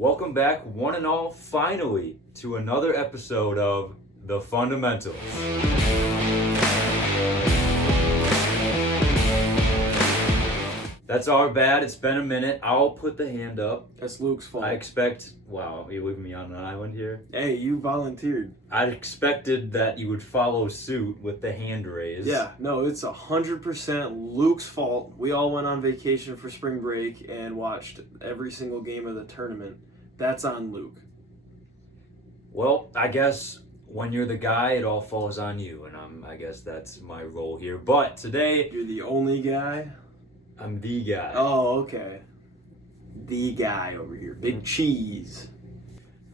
Welcome back, one and all, finally, to another episode of The Fundamentals. That's our bad. It's been a minute. I'll put the hand up. That's Luke's fault. Wow, are you leaving me on an island here? Hey, you volunteered. I expected that you would follow suit with the hand raise. Yeah, no, it's 100% Luke's fault. We all went on vacation for spring break and watched every single game of the tournament. That's on Luke. Well, I guess when you're the guy, it all falls on you, and I guess that's my role here. But today, You're the only guy? I'm the guy. Oh, okay. The guy over here. Big cheese.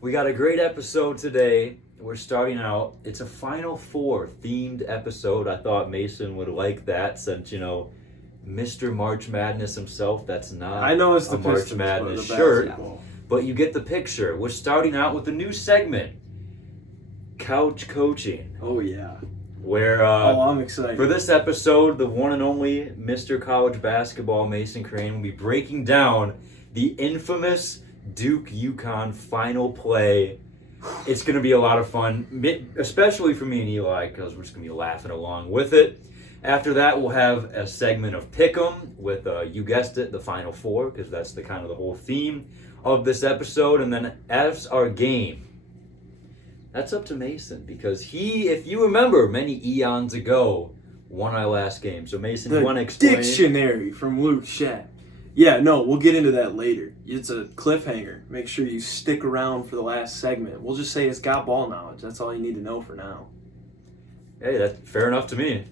We got a great episode today. We're starting out. It's a Final Four themed episode. I thought Mason would like that since, Mr. March Madness himself, that's not I know it's the a March Pistons, Madness but the shirt, basketball. but you get the picture. We're starting out with a new segment, Couch Coaching, Oh, yeah. where I'm excited. for this episode, the one and only Mr. College Basketball, Mason Crane, will be breaking down the infamous Duke-UConn final play. It's going to be a lot of fun, especially for me and Eli, because we're just going to be laughing along with it. After that, we'll have a segment of Pick'em with, you guessed it, the Final Four, because that's the whole theme of this episode. And then as our game, that's up to Mason, because he, if you remember, many eons ago, won our last game. So Mason, you want to explain? Dictionary from Luke Shat. Yeah, no, we'll get into that later. It's a cliffhanger. Make sure you stick around for the last segment. We'll just say it's got ball knowledge. That's all you need to know for now. Hey, that's fair enough to me.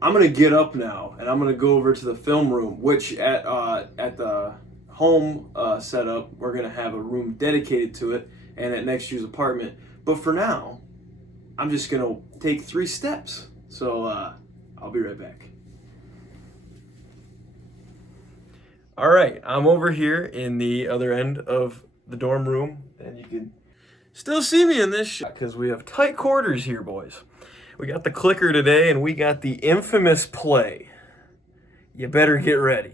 I'm going to get up now, and I'm going to go over to the film room, which at the home setup, we're going to have a room dedicated to it, and at next year's apartment. But for now, I'm just going to take 3 steps. So I'll be right back. All right, I'm over here in the other end of the dorm room, and you can still see me in this shot because we have tight quarters here, boys. We got the clicker today, and we got the infamous play. You better get ready.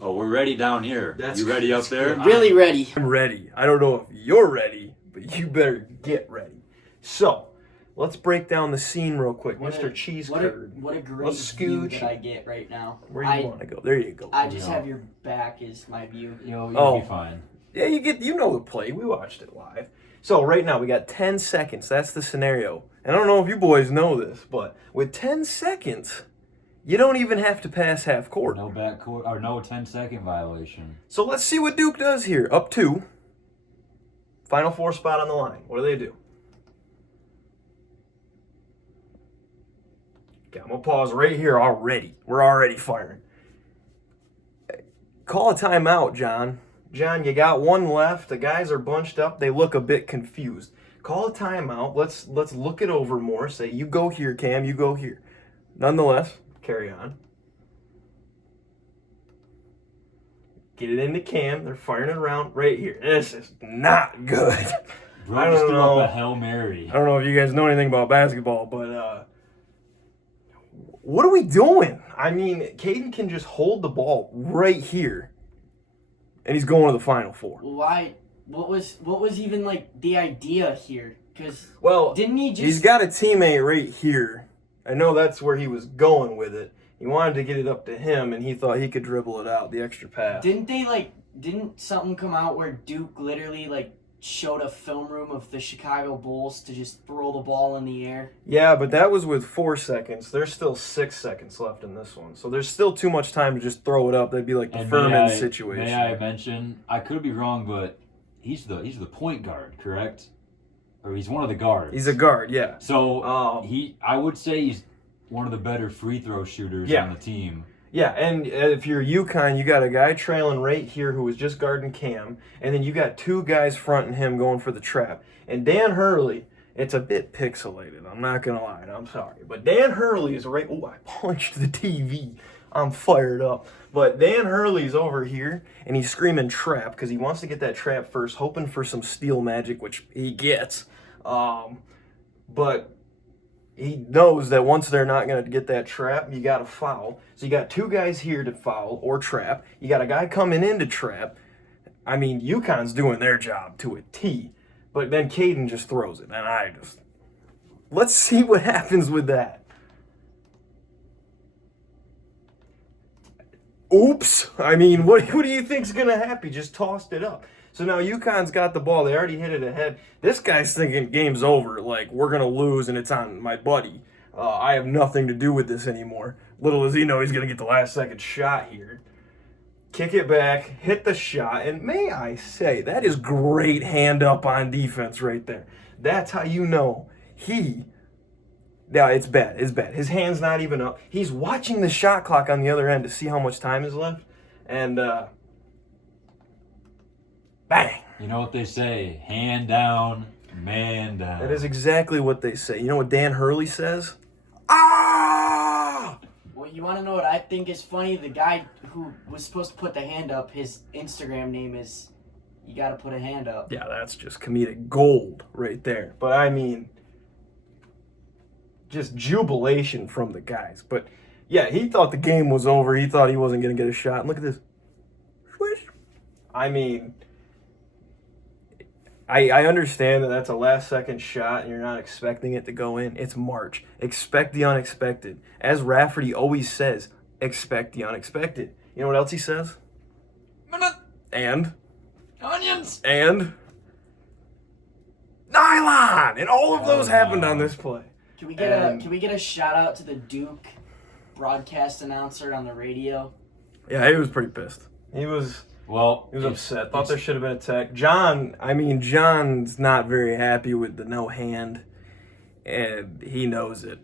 Oh, we're ready down here. You ready up there? Really ready. I'm ready. I don't know if you're ready, but you better get ready. So, let's break down the scene real quick. Mr. Cheese Curd. What a great Let's view scooch. that I get right now. Where do you want to go? There you go. I just have your back as my view. You'll be fine. Yeah, you know the play. We watched it live. So right now we got 10 seconds. That's the scenario. And I don't know if you boys know this, but with 10 seconds, you don't even have to pass half court. No backcourt or no 10-second violation. So let's see what Duke does here. Up 2. Final 4 spot on the line. What do? Okay, I'm going to pause right here already. We're already firing. Call a timeout, John. John, you got 1 left. The guys are bunched up. They look a bit confused. Call a timeout. Let's look it over more. Say, you go here, Cam. You go here. Nonetheless, carry on. Get it into Cam. They're firing it around right here. This is not good. Bro I just don't threw know. up a Hail Mary. I don't know if you guys know anything about basketball, but what are we doing? I mean, Caden can just hold the ball right here, and he's going to the Final Four. Why? What was even like the idea here? Because Well, didn't he just? he's got a teammate right here. I know that's where he was going with it. He wanted to get it up to him, and he thought he could dribble it out, the extra pass. Didn't something come out where Duke literally showed a film room of the Chicago Bulls to just throw the ball in the air? Yeah, but that was with 4 seconds. There's still 6 seconds left in this one. So there's still too much time to just throw it up. That'd be like the And Furman situation. May I mention? I could be wrong, but he's the point guard, correct? Or he's one of the guards. He's a guard, yeah. So Oh. I would say he's one of the better free throw shooters Yeah. on the team. Yeah, and if you're UConn, you got a guy trailing right here who was just guarding Cam, and then you got 2 guys fronting him going for the trap. And Dan Hurley, it's a bit pixelated, I'm not going to lie, I'm sorry. But Dan Hurley is right... Oh, I punched the TV. I'm fired up. But Dan Hurley's over here, and he's screaming trap because he wants to get that trap first, hoping for some steal magic, which he gets. But he knows that once they're not going to get that trap, you got to foul. So you got 2 guys here to foul or trap. You got a guy coming in to trap. I mean, UConn's doing their job to a T, but then Caden just throws it, and let's see what happens with that. Oops. I mean, what do you think's going to happen? He just tossed it up. So now UConn's got the ball. They already hit it ahead. This guy's thinking game's over. Like, we're going to lose, and it's on my buddy. I have nothing to do with this anymore. Little does he know he's going to get the last-second shot here. Kick it back, hit the shot, and may I say, that is great hand up on defense right there. That's how you know it's bad. It's bad. His hand's not even up. He's watching the shot clock on the other end to see how much time is left. And, bang. You know what they say, hand down, man down. That is exactly what they say. You know what Dan Hurley says? Ah! Well, you want to know what I think is funny? The guy who was supposed to put the hand up, his Instagram name is "You Gotta Put a Hand Up." Yeah, that's just comedic gold right there. But I mean, just jubilation from the guys. But yeah, he thought the game was over. He thought he wasn't going to get a shot. And look at this. Swish. I mean, I understand that that's a last-second shot and you're not expecting it to go in. It's March. Expect the unexpected. As Rafferty always says, expect the unexpected. You know what else he says? And? Onions! And? Nylon! And all of those happened on this play. Can we get a shout out to the Duke broadcast announcer on the radio? Yeah, he was pretty pissed. He was upset. Thought there should have been a tech. John's not very happy with the no hand, and he knows it.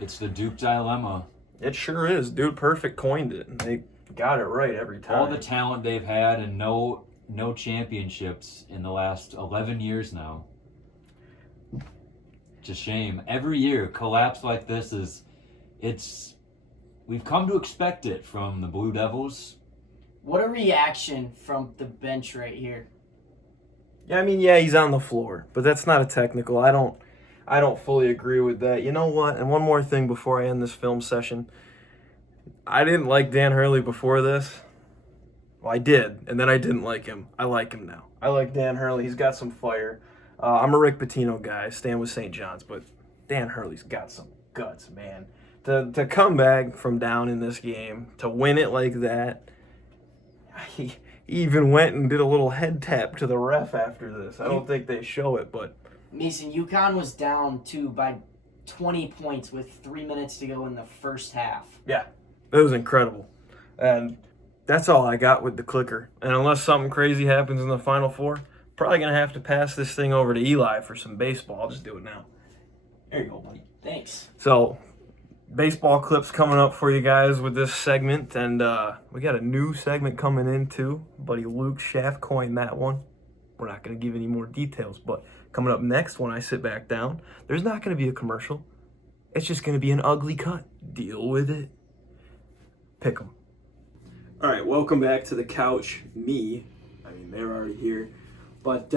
It's the Duke dilemma. It sure is. Dude Perfect coined it, and they got it right every time. All the talent they've had and no championships in the last 11 years now. It's a shame. Every year, collapse like this we've come to expect it from the Blue Devils. What a reaction from the bench right here. Yeah, I mean, he's on the floor, but that's not a technical. I don't fully agree with that. You know what? And one more thing before I end this film session. I didn't like Dan Hurley before this. Well, I did, and then I didn't like him. I like him now. I like Dan Hurley. He's got some fire. I'm a Rick Pitino guy, staying with St. John's, but Dan Hurley's got some guts, man. To come back from down in this game, to win it like that, he even went and did a little head tap to the ref after this. I don't think they show it, but... Mason, UConn was down, too, by 20 points with 3 minutes to go in the first half. Yeah, it was incredible. And that's all I got with the clicker. And unless something crazy happens in the Final Four, probably going to have to pass this thing over to Eli for some baseball. I'll just do it now. There you go, buddy. Thanks. So, baseball clips coming up for you guys with this segment. And we got a new segment coming in, too. Buddy Luke Schaff coined that one. We're not going to give any more details, but coming up next when I sit back down, there's not going to be a commercial. It's just going to be an ugly cut. Deal with it. Pick 'em. All right, welcome back to the couch. They're already here. But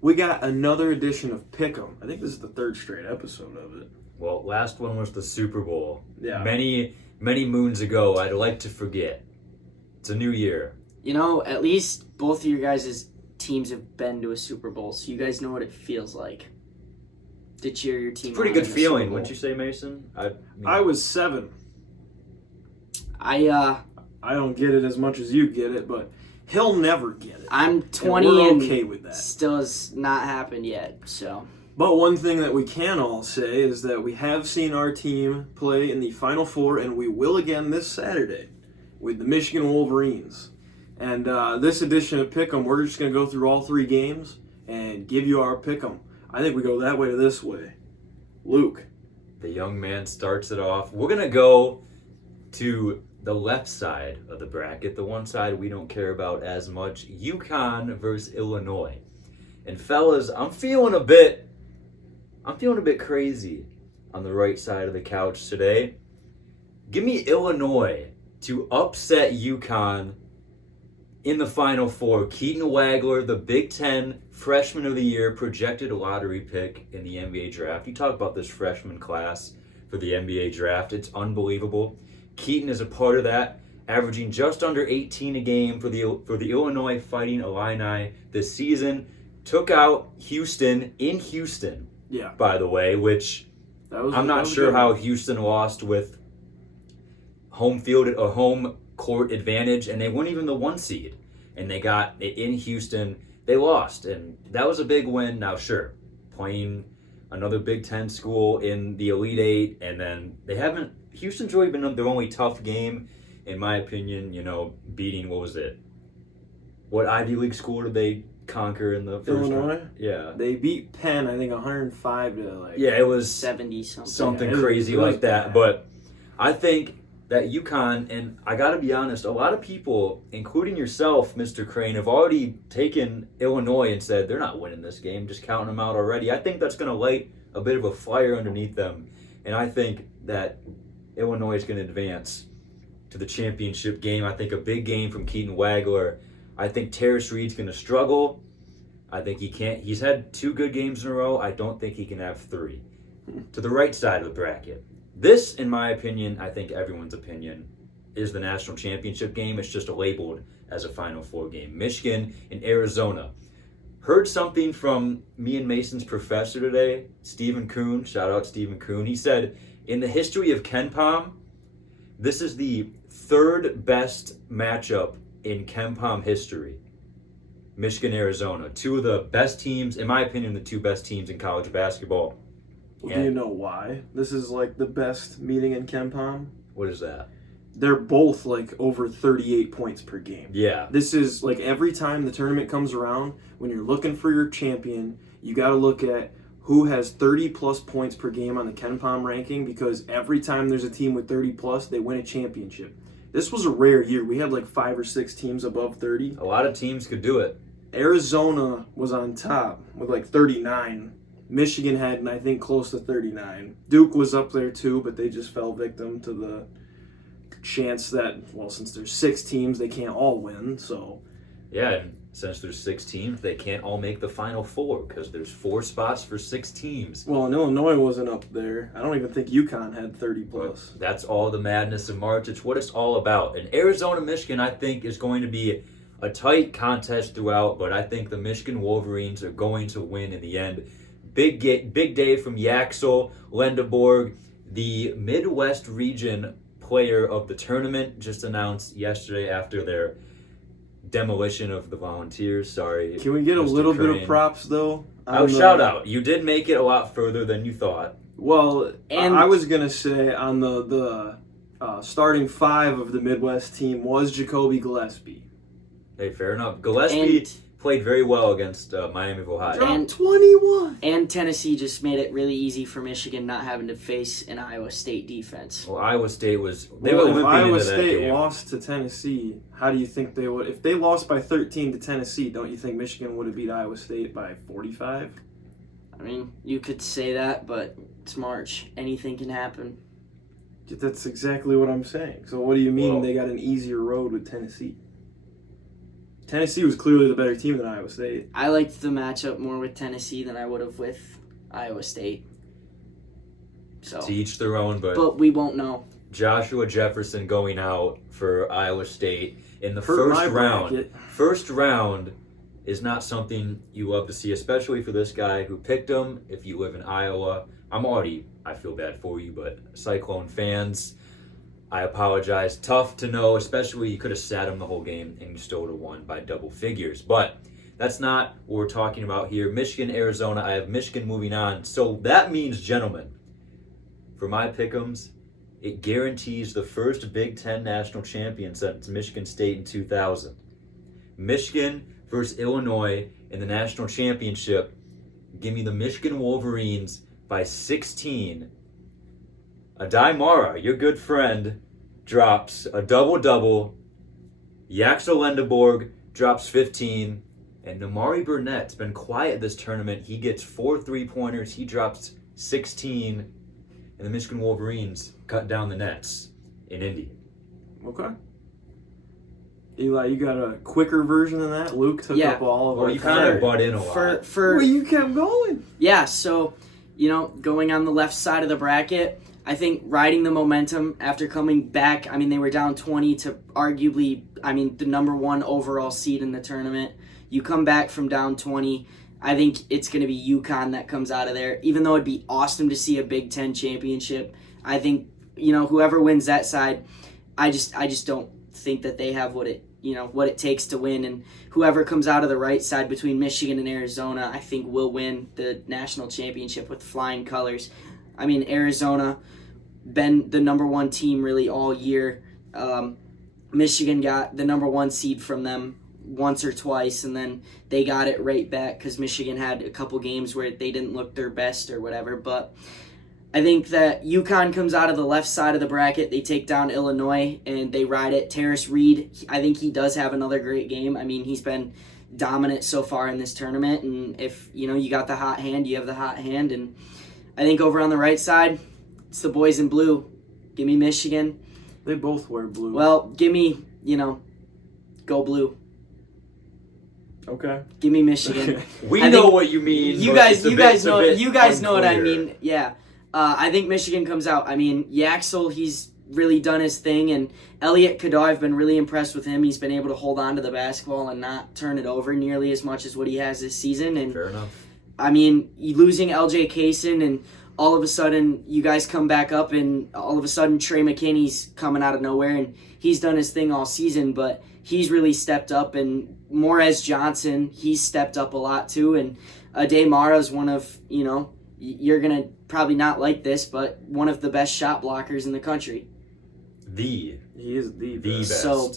we got another edition of Pick 'em. I think this is the third straight episode of it. Well, last one was the Super Bowl. Yeah. Many moons ago. I'd like to forget. It's a new year. You know, at least both of your guys' teams have been to a Super Bowl, so you guys know what it feels like to cheer your team. It's a pretty on good in the feeling, Super Bowl. wouldn't you say, Mason? I was 7. I don't get it as much as you get it, but he'll never get it. I'm 20 and we're and okay with that. still has not happened yet, so. But one thing that we can all say is that we have seen our team play in the Final Four, and we will again this Saturday with the Michigan Wolverines. And this edition of Pick'em, we're just going to go through all 3 games and give you our Pick'em. I think we go that way to this way. Luke. The young man starts it off. We're going to go to the left side of the bracket, the one side we don't care about as much, UConn versus Illinois. And fellas, I'm feeling a bit crazy on the right side of the couch today. Give me Illinois to upset UConn in the Final Four. Keaton Wagler, the Big Ten Freshman of the Year, projected lottery pick in the NBA draft. You talk about this freshman class for the NBA draft. It's unbelievable. Keaton is a part of that. averaging just under 18 a game for the Illinois Fighting Illini this season. Took out Houston in Houston, Yeah. by the way, which I'm not sure how Houston lost with home court advantage, and they weren't even the 1 seed, and they got it in Houston. They lost, and that was a big win. Now, sure, playing another Big Ten school in the Elite Eight, and then Houston's really been their only tough game, in my opinion, beating, what Ivy League school did they conquer in the first Illinois? round? Yeah. They beat Penn, I think 105 to Yeah, it was 70 something. something Yeah, it crazy was like that. bad. But I think that UConn, and I got to be honest, a lot of people, including yourself, Mr. Crane, have already taken Illinois and said they're not winning this game, just counting them out already. I think that's going to light a bit of a fire underneath them. And I think that Illinois is going to advance to the championship game. I think a big game from Keaton Wagler. I think Terrace Reed's going to struggle. I think he's had 2 good games in a row. I don't think he can have 3. To the right side of the bracket. This, in my opinion, I think everyone's opinion, is the national championship game. It's just labeled as a Final Four game. Michigan and Arizona. Heard something from me and Mason's professor today, Stephen Kuhn. Shout out Stephen Kuhn. He said, in the history of KenPom, this is the 3rd best matchup in KenPom history. Michigan, Arizona. 2 of the best teams, in my opinion, the 2 best teams in college basketball. Well, do you know why? This is like the best meeting in KenPom. What is that? They're both like over 38 points per game. Yeah. This is like every time the tournament comes around, when you're looking for your champion, you got to look at who has 30 plus points per game on the KenPom ranking, because every time there's a team with 30 plus, they win a championship. This was a rare year. We had like 5 or 6 teams above 30. A lot of teams could do it. Arizona was on top with like 39. Michigan had, I think, close to 39. Duke was up there too, but they just fell victim to the chance that, well, since there's 6 teams, they can't all win. So, Yeah, and since there's 6 teams, they can't all make the Final Four because there's 4 spots for 6 teams. well, and Illinois wasn't up there. I don't even think UConn had 30 plus. That's all the madness of March. It's what it's all about. And Arizona, Michigan, I think, is going to be a tight contest throughout, but I think the Michigan Wolverines are going to win in the end. Big day from Yaxel Lendeborg, the Midwest region player of the tournament, just announced yesterday after their demolition of the Volunteers. Sorry. Can we get a Mr. little bit Crane. of props, though? Oh, shout out. You did make it a lot further than you thought. Well, And- I was going to say on the starting 5 of the Midwest team was Jacoby Gillespie. Hey, fair enough. Gillespie And- played very well against Miami of Ohio. And- 21! And Tennessee just made it really easy for Michigan not having to face an Iowa State defense. Well, Iowa State was... They Well, were if limping Iowa into that State game. lost to Tennessee, how do you think they would? If they lost by 13 to Tennessee, don't you think Michigan would have beat Iowa State by 45? I mean, you could say that, but it's March. Anything can happen. That's exactly what I'm saying. So what do you mean Well- they got an easier road with Tennessee? Tennessee was clearly the better team than Iowa State. I liked the matchup more with Tennessee than I would have with Iowa State. So, To each their own, but we won't know. Joshua Jefferson going out for Iowa State in the Hurt my first round. bracket. First round is not something you love to see, especially for this guy who picked him. If you live in Iowa, I feel bad for you, but Cyclone fans, I apologize. Tough to know, especially you could have sat him the whole game and you still would have won by double figures. But that's not what we're talking about here. Michigan, Arizona, I have Michigan moving on. So that means, gentlemen, for my pick'ems, it guarantees the first Big Ten national champion since Michigan State in 2000. Michigan versus Illinois in the national championship. Give me the Michigan Wolverines by 16. Adai Mara, your good friend, drops a double-double. Yaxel Lendeborg drops 15. And Namari Burnett's been quiet this tournament. He gets 4 3-pointers. He drops 16. And the Michigan Wolverines cut down the nets in Indy. Okay. Eli, you got a quicker version than that? Luke took Yeah. up all of Well, our you kind of time. butt in a lot. For Well, you kept going. yeah, so going on the left side of the bracket, I think riding the momentum after coming back, I mean, they were down 20 to arguably, I mean, the number 1 overall seed in the tournament. You come back from down 20. I think it's going to be UConn that comes out of there. Even though it'd be awesome to see a Big Ten championship, I think, whoever wins that side, I just don't think that they have what it takes to win. And whoever comes out of the right side between Michigan and Arizona, I think will win the national championship with flying colors. I mean, Arizona been the number 1 team really all year. Michigan got the number 1 seed from them once or twice, and then they got it right back because Michigan had a couple games where they didn't look their best or whatever. But I think that UConn comes out of the left side of the bracket. They take down Illinois, and they ride it. Terrace Reed, I think he does have another great game. I mean, he's been dominant so far in this tournament, and if, you got the hot hand, you have the hot hand. And I think over on the right side, it's the boys in blue. Give me Michigan. They both wear blue. Well, give me, go blue. Okay. Give me Michigan. We I know think what you mean. You but guys, it's a you bit- guys it's a know, bit you guys know what I unclear. mean. Yeah. I think Michigan comes out. I mean, Yaxel, he's really done his thing, and Elliot Cadeau, I've been really impressed with him. He's been able to hold on to the basketball and not turn it over nearly as much as what he has this season. And Fair enough. I mean, losing LJ Kaysen, and all of a sudden you guys come back up, and all of a sudden Trey McKinney's coming out of nowhere, and he's done his thing all season, but he's really stepped up. And Morez Johnson, he's stepped up a lot too. And Ade Mara's one of, you're going to probably not like this, but one of the best shot blockers in the country. He is the the best. best. So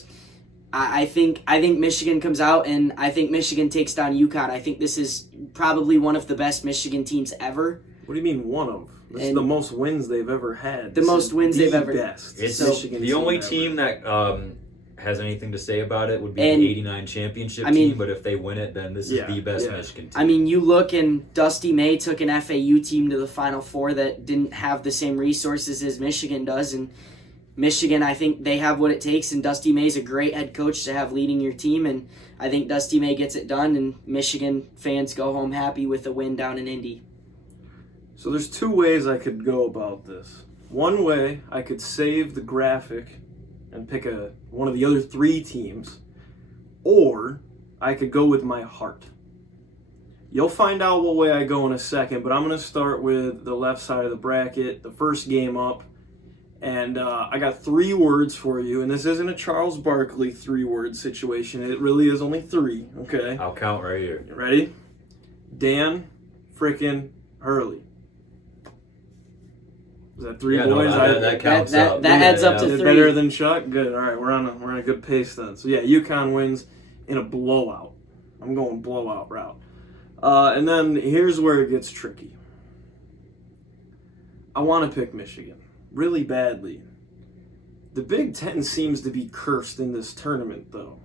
I think Michigan comes out, and I think Michigan takes down UConn. I think this is probably one of the best Michigan teams ever. What do you mean one of? This is And the most wins they've ever had. the This most is wins they've ever- best. It's So- Michigan the only ever. team that has anything to say about it would be And- the '89 championship I mean- team. But if they win it, then this Yeah, is the best yeah. Michigan team. I mean, you look, and Dusty May took an FAU team to the Final Four that didn't have the same resources as Michigan does. And Michigan, I think they have what it takes, and Dusty May's a great head coach to have leading your team. And I think Dusty May gets it done, and Michigan fans go home happy with a win down in Indy. So there's 2 ways I could go about this. One way, I could save the graphic and pick one of the other 3 teams, or I could go with my heart. You'll find out what way I go in a second, but I'm going to start with the left side of the bracket, the first game up. And I got 3 words for you, and this isn't a Charles Barkley 3-word situation. It really is only 3, okay? I'll count right here. You ready? Dan frickin' Hurley. Is that 3 Yeah, no, boys? that counts that- out. that adds up to Did 3. better than Chuck. Good. All right, we're on a good pace then. So yeah, UConn wins in a blowout. I'm going blowout route. And then here's where it gets tricky. I want to pick Michigan really badly. The Big Ten seems to be cursed in this tournament, though.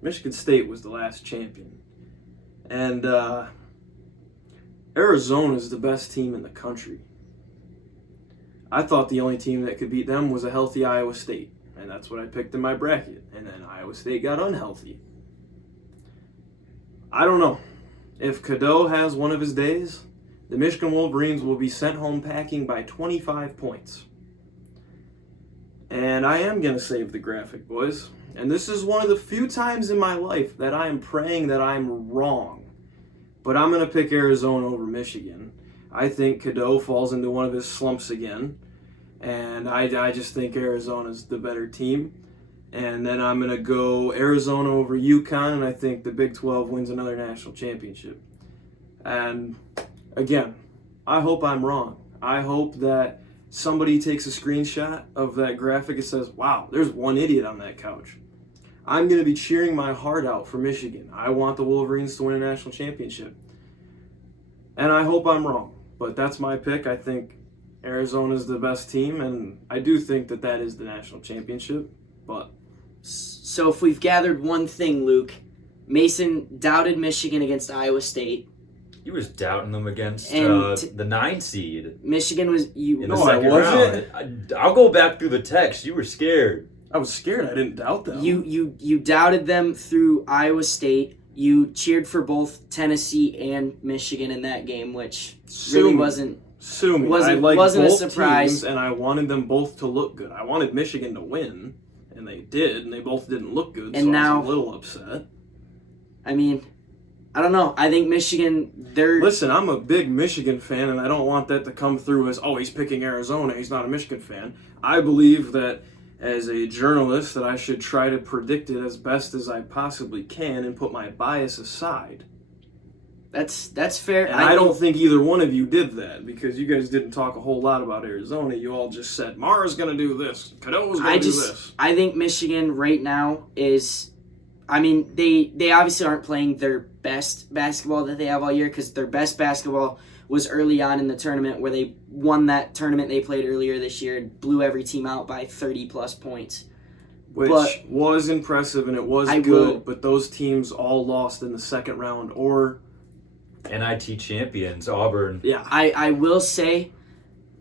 Michigan State was the last champion, and Arizona is the best team in the country. I thought the only team that could beat them was a healthy Iowa State, and that's what I picked in my bracket. And then Iowa State got unhealthy. I don't know. If Cadeau has one of his days, the Michigan Wolverines will be sent home packing by 25 points. And I am going to save the graphic, boys. And this is one of the few times in my life that I am praying that I'm wrong. But I'm going to pick Arizona over Michigan. I think Cadeau falls into one of his slumps again. And I just think Arizona's the better team. And then I'm going to go Arizona over UConn, and I think the Big 12 wins another national championship. And again, I hope I'm wrong. I hope that somebody takes a screenshot of that graphic and says, wow, there's one idiot on that couch. I'm going to be cheering my heart out for Michigan. I want the Wolverines to win a national championship. And I hope I'm wrong. But that's my pick. I think Arizona's the best team, and I do think that is the national championship. But So if we've gathered one thing, Luke, Mason doubted Michigan against Iowa State. You was doubting them against And the 9 seed Michigan was you. in No, the I second wasn't. round. I'll go back through the text. You were scared. I was scared. I didn't doubt them. You doubted them through Iowa State. You cheered for both Tennessee and Michigan in that game, which really wasn't. Sue me. Wasn't- I like wasn't a both surprise. teams, and I wanted them both to look good. I wanted Michigan to win, and they did, and they both didn't look good, And so I now- was a little upset. I mean, I don't know. I think Michigan, they're Listen, I'm a big Michigan fan, and I don't want that to come through as, oh, he's picking Arizona, he's not a Michigan fan. I believe that as a journalist that I should try to predict it as best as I possibly can and put my bias aside. that's fair. And I don't think either one of you did that because you guys didn't talk a whole lot about Arizona. You all just said, Mara's going to do this, Cadeau's going to do this. I think Michigan right now is, I mean, they obviously aren't playing their best basketball that they have all year because their best basketball was early on in the tournament where they won that tournament they played earlier this year and blew every team out by 30-plus points. Which but- was impressive and it was I good, will- but those teams all lost in the second round or, NIT champions, Auburn. yeah. I will say,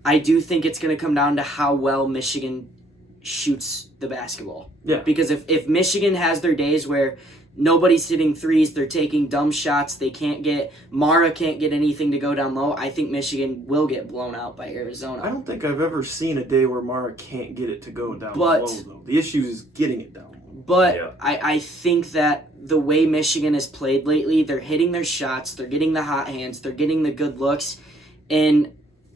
I do think it's going to come down to how well Michigan shoots the basketball. Yeah. Because if Michigan has their days where nobody's hitting threes, they're taking dumb shots, Mara can't get anything to go down low, I think Michigan will get blown out by Arizona. I don't think I've ever seen a day where Mara can't get it to go down But- low, though. The issue is getting it down low. But Yeah. I think that the way Michigan has played lately, they're hitting their shots, they're getting the hot hands, they're getting the good looks. And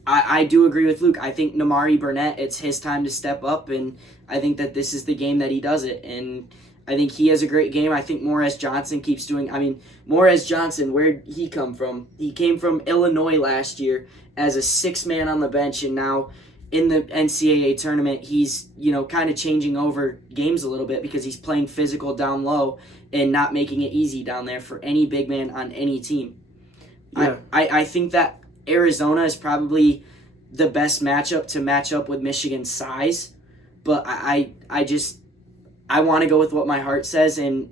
I do agree with Luke. I think Namari Burnett, it's his time to step up, and I think that this is the game that he does it. And I think he has a great game. I think Morez Johnson keeps doing... I mean, Morez Johnson, where'd he come from? He came from Illinois last year as a six-man on the bench, and now in the NCAA tournament, he's, kind of changing over games a little bit because he's playing physical down low and not making it easy down there for any big man on any team. Yeah. I think that Arizona is probably the best matchup to match up with Michigan's size, but I want to go with what my heart says, and,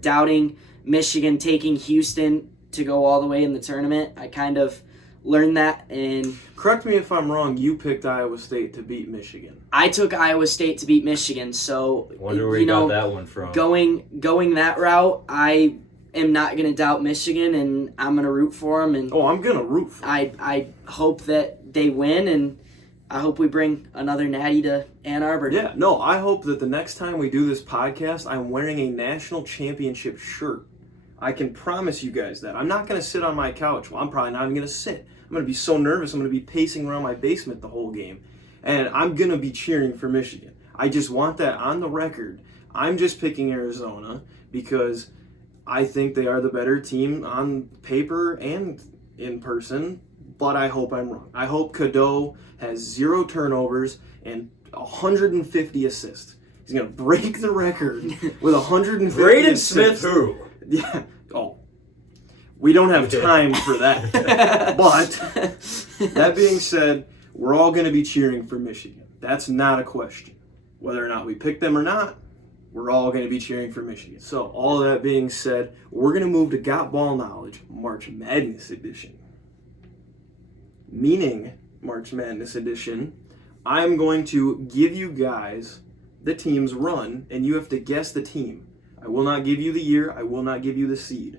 doubting Michigan taking Houston to go all the way in the tournament, I kind of learned that, and Correct me if I'm wrong, you picked Iowa State to beat Michigan. I took Iowa State to beat Michigan, so Wonder where you got that one from. going that route, I am not going to doubt Michigan, and I'm going to root for them, and Oh, I'm going to root for I hope that they win, and I hope we bring another natty to Ann Arbor. Yeah, no, I hope that the next time we do this podcast, I'm wearing a national championship shirt. I can promise you guys that. I'm not going to sit on my couch. Well, I'm probably not even going to sit. I'm going to be so nervous. I'm going to be pacing around my basement the whole game. And I'm going to be cheering for Michigan. I just want that on the record. I'm just picking Arizona because I think they are the better team on paper and in person, but I hope I'm wrong. I hope Cadeau has 0 turnovers and 150 assists. He's going to break the record with 150 Braden assists. Smith who? Yeah. Oh. We don't have time for that. But that being said, we're all going to be cheering for Michigan. That's not a question. Whether or not we pick them or not, we're all going to be cheering for Michigan. So, all of that being said, we're going to move to Got Ball Knowledge March Madness Edition. Meaning, March Madness Edition, I'm going to give you guys the team's run, and you have to guess the team. I will not give you the year. I will not give you the seed.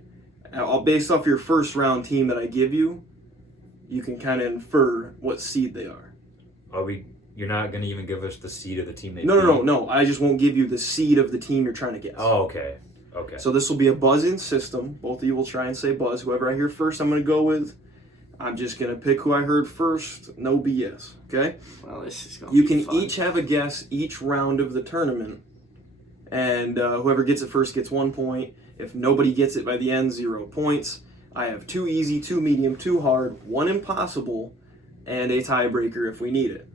Based off your first round team that I give you, you can kind of infer what seed they are. You're not going to even give us the seed of the team they No. I just won't give you the seed of the team you're trying to guess. Oh, okay. Okay. So this will be a buzz-in system. Both of you will try and say buzz. Whoever I hear first, I'm going to go with. I'm just going to pick who I heard first. No BS. Okay? Well, this is going You to be can fun. each have a guess each round of the tournament. And whoever gets it first gets 1 point. If nobody gets it by the end, 0 points. I have 2 easy, 2 medium, 2 hard, 1 impossible, and a tiebreaker if we need it.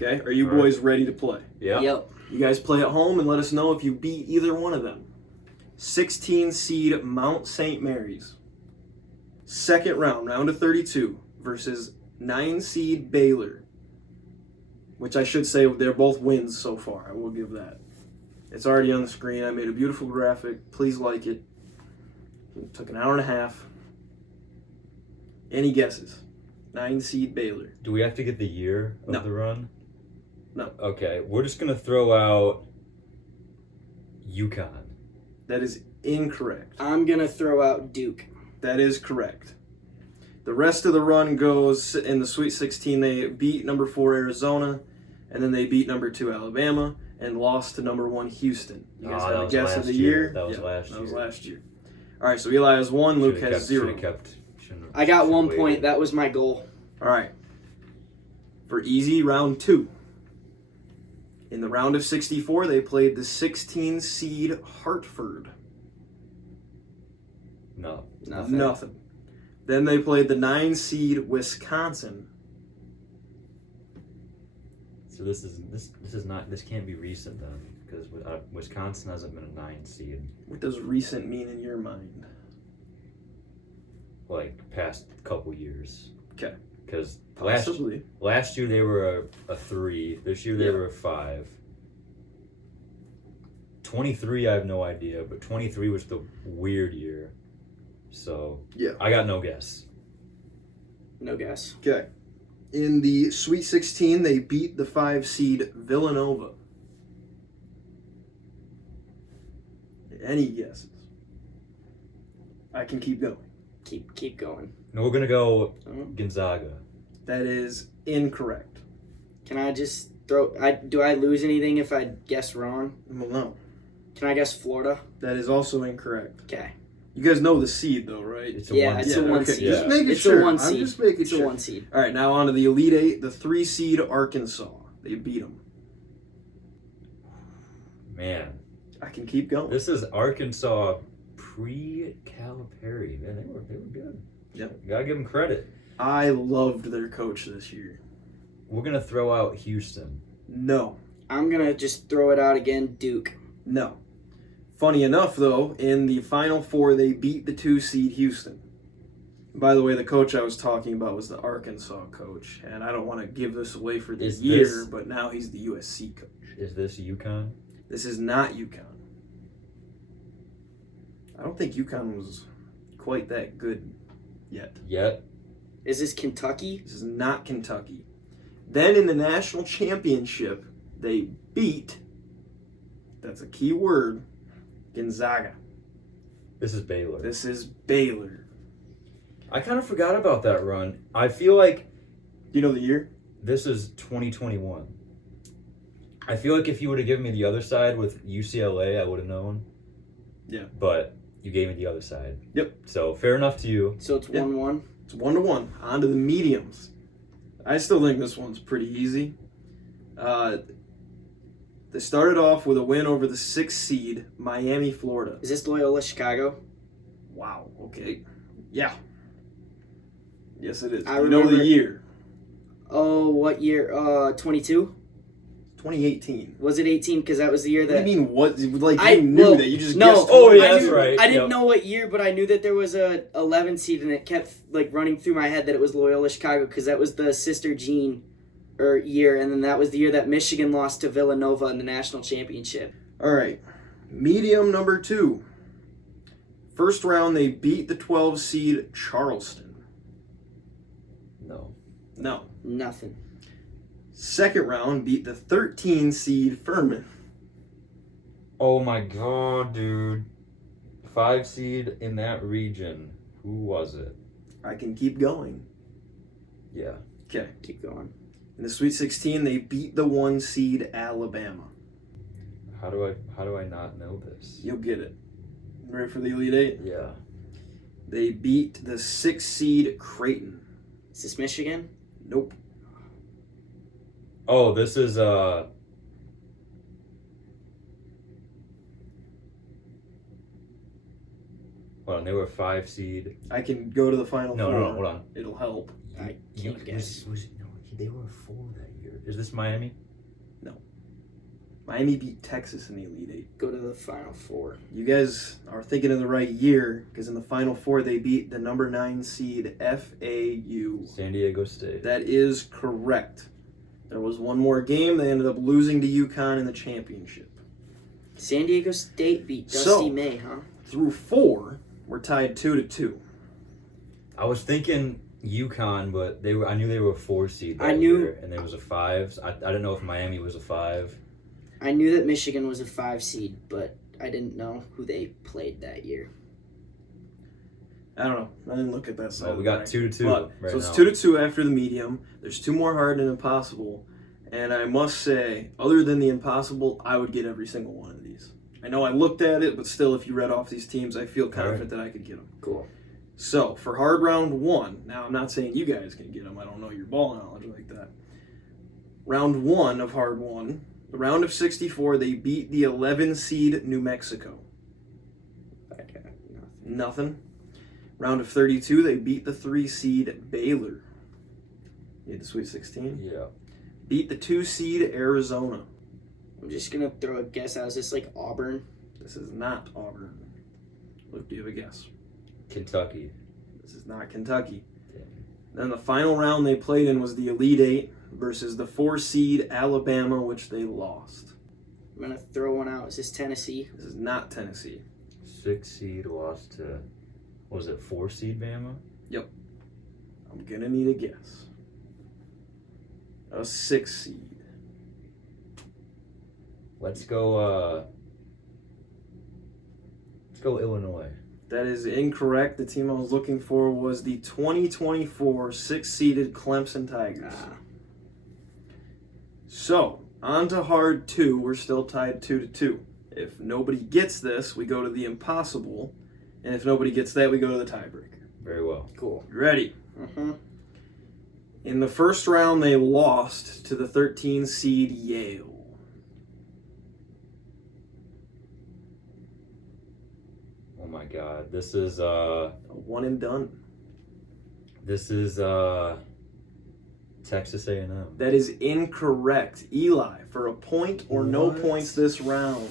Okay? Are you All right. boys ready to play? Yeah. Yep. You guys play at home and let us know if you beat either one of them. 16 seed Mount St. Mary's. Second round, round of 32, versus 9 seed Baylor. Which I should say they're both wins so far. I will give that. It's already on the screen. I made a beautiful graphic. Please like it. It took an hour and a half. Any guesses? 9 seed Baylor. Do we have to get the year of No. the run? No. Okay, we're just going to throw out UConn. That is incorrect. I'm going to throw out Duke. That is correct. The rest of the run goes in the Sweet 16. They beat number 4 Arizona, and then they beat number 2 Alabama, and lost to number 1 Houston. You guys Oh, have that a was guess of last the year. year? That was Yeah, last That year. was last year. All right, so Eli has 1, Luke has 0. I got 1 point. That was my goal. All right. For easy, round 2. In the round of 64, they played the 16 seed Hartford. No. Nothing. Then they played the 9 seed Wisconsin. So this can't be recent then, because Wisconsin hasn't been a 9 seed What does recent mean in your mind? like past couple years. 'Kay. Because Possibly. last year they were a 3. This year they Yeah. were a 5. 23 I have no idea, but 23 was the weird year. So Yeah. I got no guess. No guess. Okay. In the Sweet 16, they beat the 5 seed Villanova. Any guesses? I can keep going. Keep going. No, we're gonna go Oh. Gonzaga. That is incorrect. Can I just throw? Do I lose anything if I guess wrong? Well, no. Can I guess Florida? That is also incorrect. Okay. You guys know the seed, though, right? It's a Yeah, 1 it's seed. a 1 okay. seed. Just making It's sure. a 1 I'm seed. just making It's sure. a 1 seed. All right, now on to the Elite 8, the 3 seed Arkansas. They beat them. Man, I can keep going. this is Arkansas pre-Calipari. Man, they were good. Yep. Gotta give them credit. I loved their coach this year. We're gonna throw out Houston. No. I'm gonna just throw it out again. Duke. No. Funny enough, though, in the Final Four, they beat the 2 seed Houston. By the way, the coach I was talking about was the Arkansas coach, and I don't want to give this away for the Is year, this- but now he's the USC coach. Is this UConn? This is not UConn. I don't think UConn was quite that good yet. Yet? Is this Kentucky? This is not Kentucky. Then in the national championship, they beat, that's a key word, Gonzaga. This is Baylor. This is Baylor. I kind of forgot about that run. I feel like Do you know the year? this is 2021. I feel like if you would have given me the other side with UCLA, I would have known. Yeah. But you gave me the other side. Yep. So fair enough to you. So it's Yeah. 1-1. It's 1-1. On to the mediums. I still think this one's pretty easy. They started off with a win over the 6th seed, Miami, Florida. Is this Loyola Chicago? Wow, okay. Yeah. Yes, it is. I You know remember- the year. Oh, what year? 22. 2018. Was it 18? Because that was the year What do that. you mean, what? Like, I- you knew well, that. You just no. guessed. Oh, yeah, I that's knew- right. I didn't Yep. know what year, but I knew that there was a 11 seed, and it kept like running through my head that it was Loyola Chicago because that was the Sister Jean year, and then that was the year that Michigan lost to Villanova in the national championship. All right. Medium number 2. First round, they beat the 12 seed, Charleston. No. No. Nothing. Second round, beat the 13 seed, Furman. Oh my god, dude. 5 seed in that region. Who was it? I can keep going. Yeah. Okay. Keep going. In the Sweet 16, they beat the 1 seed, Alabama. How do I not know this? You'll get it. Ready for the Elite 8? Yeah. They beat the 6 seed, Creighton. Is this Michigan? Nope. Oh, this is Hold on, they were a 5 seed. I can go to the Final No, Four. no, hold on. It'll help. I can't guess. No, they were a 4 that year. Is this Miami? Miami beat Texas in the Elite 8. Go to the Final Four. You guys are thinking of the right year because in the Final Four, they beat the number 9 seed, FAU. San Diego State. That is correct. There was one more game. They ended up losing to UConn in the championship. San Diego State beat Dusty So- May, huh? Through 4, we're tied 2-2. I was thinking UConn, but I knew they were a 4 seed that I knew- year, and there was a 5. I didn't know if Miami was a 5. I knew that Michigan was a 5 seed, but I didn't know who they played that year. I don't know. I didn't look at that side. So of we the got bracket. 2-2 But, right so it's now. 2-2 after the medium. There's 2 more hard and impossible. And I must say, other than the impossible, I would get every single one of these. I know I looked at it, but still, if you read off these teams, I feel confident that I could get them. Cool. So, for hard round 1, now I'm not saying you guys can get them. I don't know your ball knowledge like that. Round 1 of hard 1, the round of 64, they beat the 11 seed New Mexico. Nothing. Round of 32, they beat the 3 seed Baylor. You had the Sweet 16. Yeah. Beat the 2 seed Arizona. I'm just gonna throw a guess out. Is this like Auburn? This is not Auburn. Luke, do you have a guess? Kentucky. This is not Kentucky. Damn. Then the final round they played in was the Elite 8 versus the 4 seed Alabama, which they lost. I'm gonna throw one out. Is this Tennessee? This is not Tennessee. 6 seed lost to, what was it, 4 seed Bama? I'm gonna need a guess. A 6 seed. Let's go Illinois. That is incorrect. The team I was looking for was the 2024 6-seeded Clemson Tigers. So, on to hard 2. We're still tied 2-2. If nobody gets this, we go to the impossible. And if nobody gets that, we go to the tiebreaker. Very well. Cool. You ready? Mm-hmm. In the first round, they lost to the 13 seed Yale. Oh my God. This is A one and done. Texas A&M. That is incorrect. Eli, for a point or no What? points this round.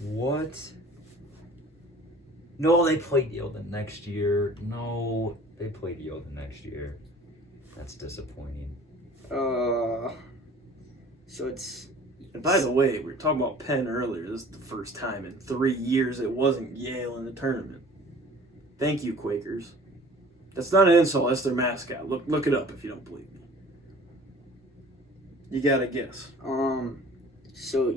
What? No, they played Yale the next year. No, they played Yale the next year. That's disappointing. So it's. And by the way, we were talking about Penn earlier. This is the first time in 3 years it wasn't Yale in the tournament. Thank you, Quakers. That's not an insult. That's their mascot. Look it up if you don't believe me. You gotta guess. So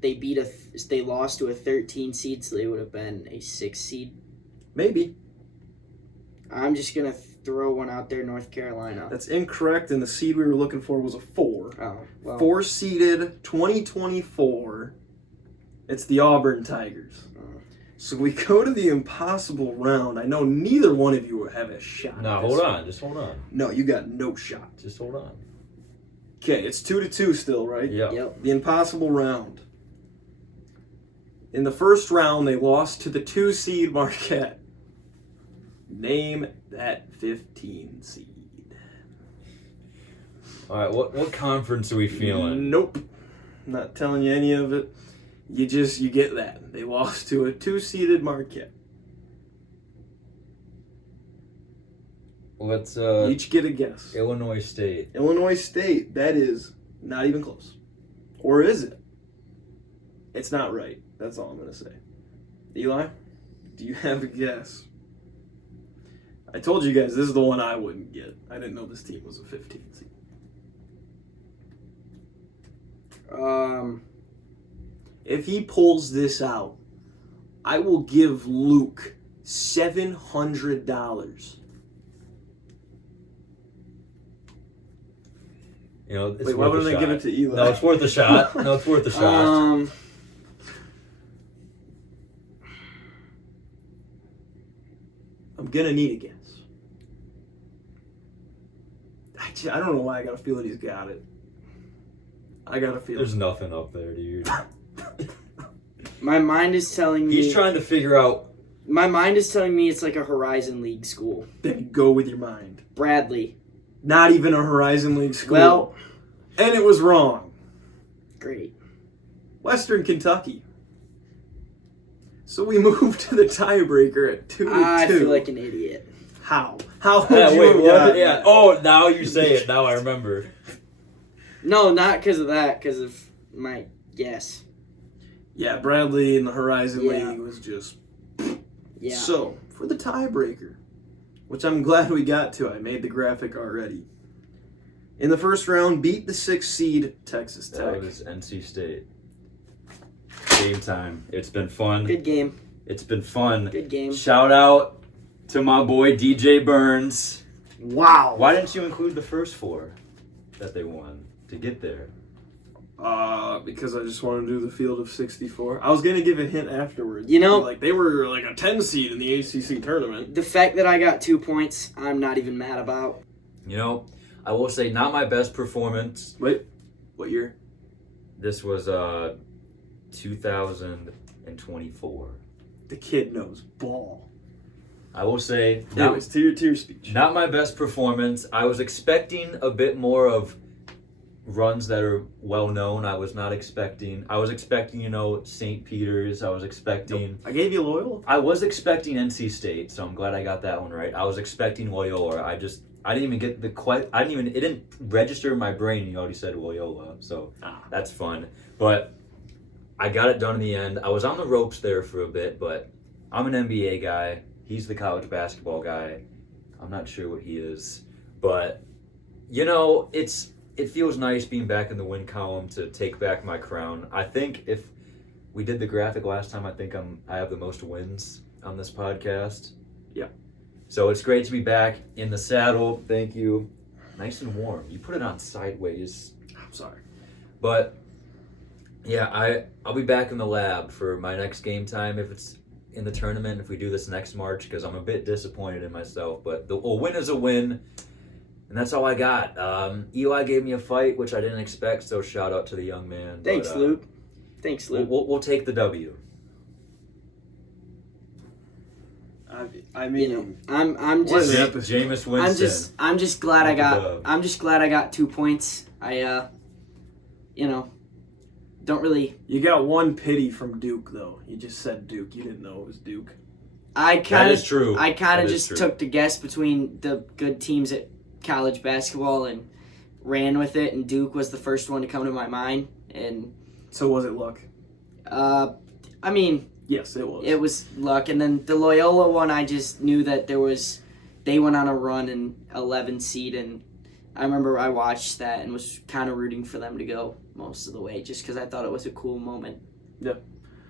they lost to a 13 seed, so they would have been a 6 seed. Maybe. I'm just gonna throw one out there, North Carolina. That's incorrect, and the seed we were looking for was a 4. Oh, well. 4-seeded 2024. It's the Auburn Tigers. So we go to the impossible round. I know neither one of you have a shot. No, at this hold one. on. Just hold on. No, you got no shot. Just hold on. Okay, it's 2-2 still, right? Yeah. Yep. The impossible round. In the first round, they lost to the 2 seed Marquette. Name that 15 seed. All right. What conference are we feeling? Nope. Not telling you any of it. You get that. They lost to a 2-seeded Marquette. Let's Each get a guess. Illinois State. Illinois State. That is not even close. Or is it? It's not right. That's all I'm going to say. Eli, do you have a guess? I told you guys this is the one I wouldn't get. I didn't know this team was a 15 seed. If he pulls this out, I will give Luke $700. You know, it's Wait, why worth a wouldn't I give shot. it to Eli? No, it's worth a shot. No, it's worth a shot. I'm gonna need a guess. I don't know why I got a feeling he's got it. I got a feeling. There's nothing up there, dude. My mind is telling me. He's trying to figure out. My mind is telling me it's like a Horizon League school. Then go with your mind. Bradley. Not even a Horizon League school. Well, and it was wrong. great. Western Kentucky. So we moved to the tiebreaker at 2-2. I feel like an idiot. How? How would Yeah, you wait, have what? gotten Yeah. that? Oh, now you say it. Now I remember. No, not because of that. Because of my guess. Yeah, Bradley in the Horizon Yeah. League was just... Yeah. So, for the tiebreaker, which I'm glad we got to. I made the graphic already. In the first round, beat the 6th seed Texas Tech. That was NC State. Game time. It's been fun. Good game. It's been fun. Good game. Shout out to my boy DJ Burns. Wow. Why didn't you include the first 4 that they won to get there? Because I just want to do the field of 64. I was gonna give a hint afterwards. You know- like they were like a 10 seed in the ACC tournament. The fact that I got 2 points, I'm not even mad about. You know, I will say not my best performance. Wait, what year? This was 2024. The kid knows ball. I will say Anyways, to your speech. not my best performance. I was expecting a bit more of runs that are well known. I was expecting, St. Peter's. I was expecting I gave you Loyola. I was expecting NC State, so I'm glad I got that one right. I was expecting Loyola. I didn't even get it didn't register in my brain. You already said Loyola, so that's fun. But I got it done in the end. I was on the ropes there for a bit, but I'm an NBA guy. He's the college basketball guy. I'm not sure what he is, but it feels nice being back in the win column to take back my crown. I think if we did the graphic last time, I think I have the most wins on this podcast. Yeah. So it's great to be back in the saddle. Thank you. Nice and warm. You put it on sideways. I'm sorry. But yeah, I'll be back in the lab for my next game time if it's in the tournament, if we do this next March, because I'm a bit disappointed in myself. But a win is a win, and that's all I got. Eli gave me a fight, which I didn't expect, so shout out to the young man. Thanks, Luke. Thanks, Luke. We'll take the W. I mean, I'm What is just it? Jameis Winston. I'm just glad I With the got dub. I'm just glad I got 2 points. Don't really. you got one pity from Duke though. You just said Duke. You didn't know it was Duke. I That kind is of true. I kind That of is just true. took the guess between the good teams at college basketball and ran with it, and Duke was the first one to come to my mind. And So was it luck? I mean, Yes, it was. it was luck. And then the Loyola one, I just knew that they went on a run in 11 seed, and I remember I watched that and was kind of rooting for them to go most of the way just because I thought it was a cool moment.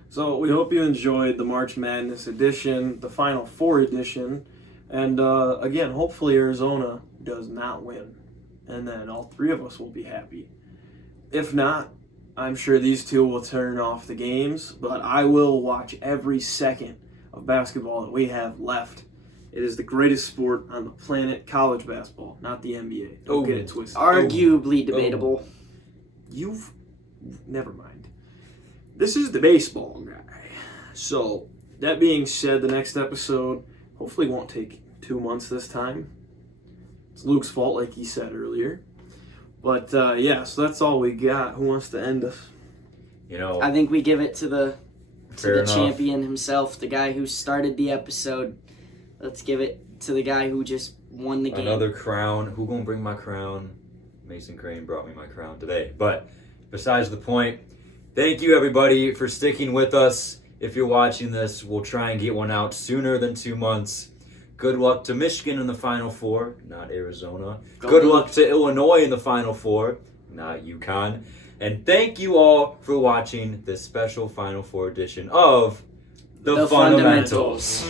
So we hope you enjoyed the March Madness edition, the Final Four edition, and again, hopefully Arizona does not win, and then all 3 of us will be happy. If not, I'm sure these 2 will turn off the games, but I will watch every second of basketball that we have left. It is the greatest sport on the planet, college basketball, not the NBA. Don't get it twisted. Arguably debatable. Never mind. This is the baseball guy. So, that being said, the next episode hopefully won't take 2 months this time. It's Luke's fault, like he said earlier. But, yeah, so that's all we got. Who wants to end us? I think we give it to the Fair enough. champion himself, the guy who started the episode. Let's give it to the guy who just won the game. Another crown. Who gonna bring my crown? Mason Crane brought me my crown today. But besides the point, thank you everybody for sticking with us. If you're watching this, we'll try and get one out sooner than 2 months. Good luck to Michigan in the Final Four, not Arizona. Good luck to Illinois in the Final Four, not UConn. And thank you all for watching this special Final Four edition of The Fundamentals.